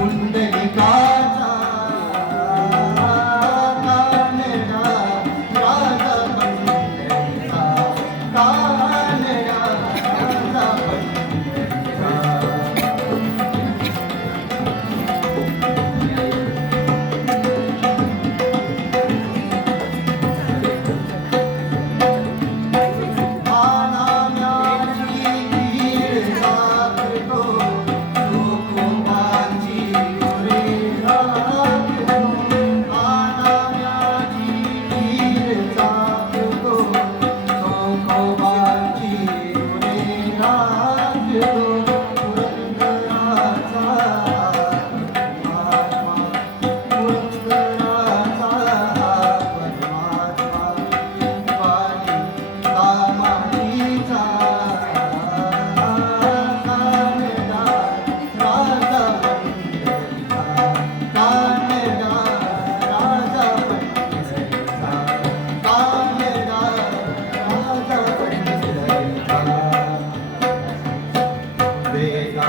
Unde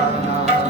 না